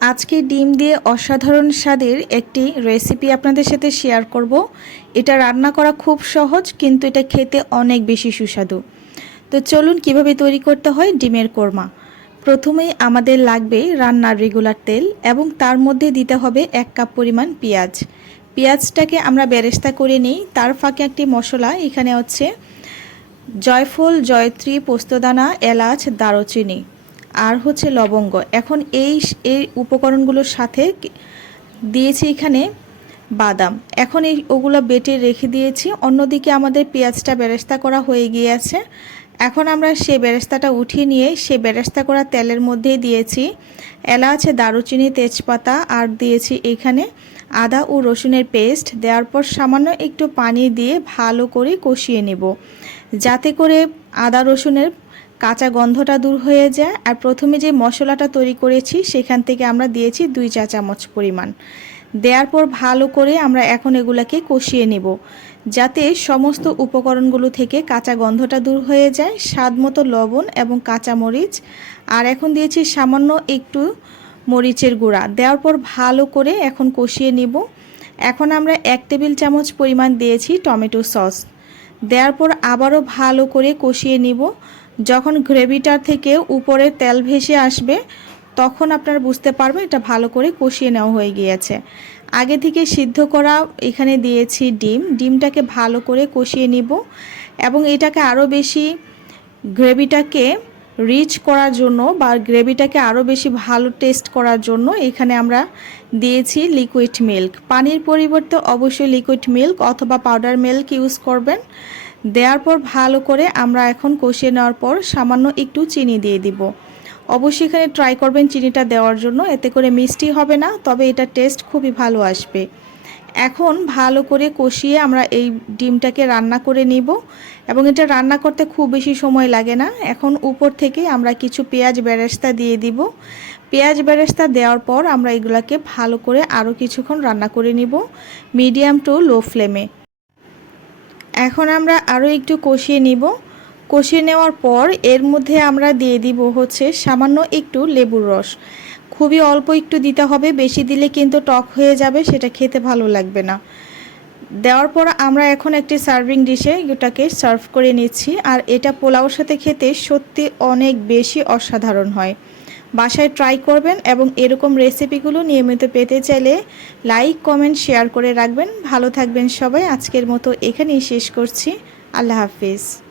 আজকে ডিম দিয়ে অসাধারণ স্বাদের একটি রেসিপি আপনাদের সাথে শেয়ার করব। এটা রান্না করা খুব সহজ, কিন্তু এটা খেতে অনেক বেশি সুস্বাদু। তো চলুন কীভাবে তৈরি করতে হয় ডিমের কোরমা। প্রথমেই আমাদের লাগবে রান্নার রেগুলার তেল এবং তার মধ্যে দিতে হবে এক কাপ পরিমাণ পেঁয়াজ। পেঁয়াজটাকে আমরা বেরেস্তা করে নিই। তার ফাঁকে একটি মশলা, এখানে হচ্ছে জয়ফল, জয়ত্রী, পোস্তদানা, এলাচ, দারুচিনি। আর হচ্ছে লবঙ্গ। এখন এই এই উপকরণগুলোর সাথে দিয়েছি এখানে বাদাম। এখন এই ওগুলো বেটে রেখে দিয়েছি। অন্যদিকে আমাদের পেঁয়াজটা বেরেস্তা করা হয়ে গিয়েছে। এখন আমরা সে বেরেস্তাটা উঠিয়ে নিয়ে সে বেরেস্তা করা তেলের মধ্যেই দিয়েছি এলাচ, দারুচিনি, তেজপাতা আর দিয়েছি এখানে আদা ও রসুনের পেস্ট। দেওয়ার পর সামান্য একটু পানি দিয়ে ভালো করে কষিয়ে নেব। যাতে করে আদা রসুনের কাঁচা গন্ধটা দূর হয়ে যায় আর প্রথমে যে মশলাটা তৈরি করেছি, সেখান থেকে আমরা দিয়েছি দুই চা চামচ পরিমাণ। দেওয়ার পর ভালো করে আমরা এখন এগুলাকে কষিয়ে নেব, যাতে সমস্ত উপকরণগুলো থেকে কাঁচা গন্ধটা দূর হয়ে যায়, স্বাদ মতো লবণ এবং কাঁচা মরিচ আর এখন দিয়েছি সামান্য একটু মরিচের গুঁড়া। দেওয়ার পর ভালো করে এখন কষিয়ে নেব। এখন আমরা এক টেবিল চামচ পরিমাণ দিয়েছি টমেটো সস। দেওয়ার পর আবারও ভালো করে কষিয়ে নিব। যখন গ্রেভিটার থেকে উপরে তেল ভেসে আসবে, তখন আপনারা বুঝতে পারবেন এটা ভালো করে কষিয়ে নেওয়া হয়ে গিয়েছে। আগে থেকে সিদ্ধ করা এখানে দিয়েছি ডিম। ডিমটাকে ভালো করে কষিয়ে নিব এবং এটাকে আরও বেশি গ্রেভিটাকে রিচ করার জন্য বা গ্রেভিটাকে আরও বেশি ভালো টেস্ট করার জন্য এখানে আমরা দিয়েছি লিকুইড মিল্ক। পানির পরিবর্তে অবশ্যই লিকুইড মিল্ক অথবা পাউডার মিল্ক ইউজ করবেন। দেওয়ার পর ভালো করে আমরা এখন কষিয়ে নেওয়ার পর সামান্য একটু চিনি দিয়ে দিব। অবশ্যই এখানে ট্রাই করবেন চিনিটা দেওয়ার জন্য, এতে করে মিষ্টি হবে না, তবে এটা টেস্ট খুবই ভালো আসবে। এখন ভালো করে কষিয়ে আমরা এই ডিমটাকে রান্না করে নিব, এবং এটা রান্না করতে খুব বেশি সময় লাগে না। এখন উপর থেকে আমরা কিছু পেঁয়াজ বেরেস্তা দিয়ে দিব। পেঁয়াজ বেরেস্তা দেওয়ার পর আমরা এগুলাকে ভালো করে আরও কিছুক্ষণ রান্না করে নিব মিডিয়াম টু লো ফ্লেমে এখন আমরা আরও একটু কষিয়ে নিব। কষিয়ে নেওয়ার পর এর মধ্যে আমরা দিয়ে দিব হচ্ছে সামান্য একটু লেবুর রস। খুবই অল্প একটু দিতে হবে, বেশি দিলে কিন্তু টক হয়ে যাবে, সেটা খেতে ভালো লাগবে না। দেওয়ার পর আমরা এখন একটি সার্ভিং ডিশে এটাকে সার্ভ করে নিচ্ছি। আর এটা পোলাওর সাথে খেতে সত্যি অনেক বেশি অসাধারণ হয়। বাসায় ট্রাই করবেন এবং এরকম রেসিপিগুলো নিয়মিত পেতে চাইলে লাইক কমেন্ট শেয়ার করে রাখবেন। ভালো থাকবেন সবাই। আজকের মতো এখানেই শেষ করছি। আল্লাহ হাফিজ।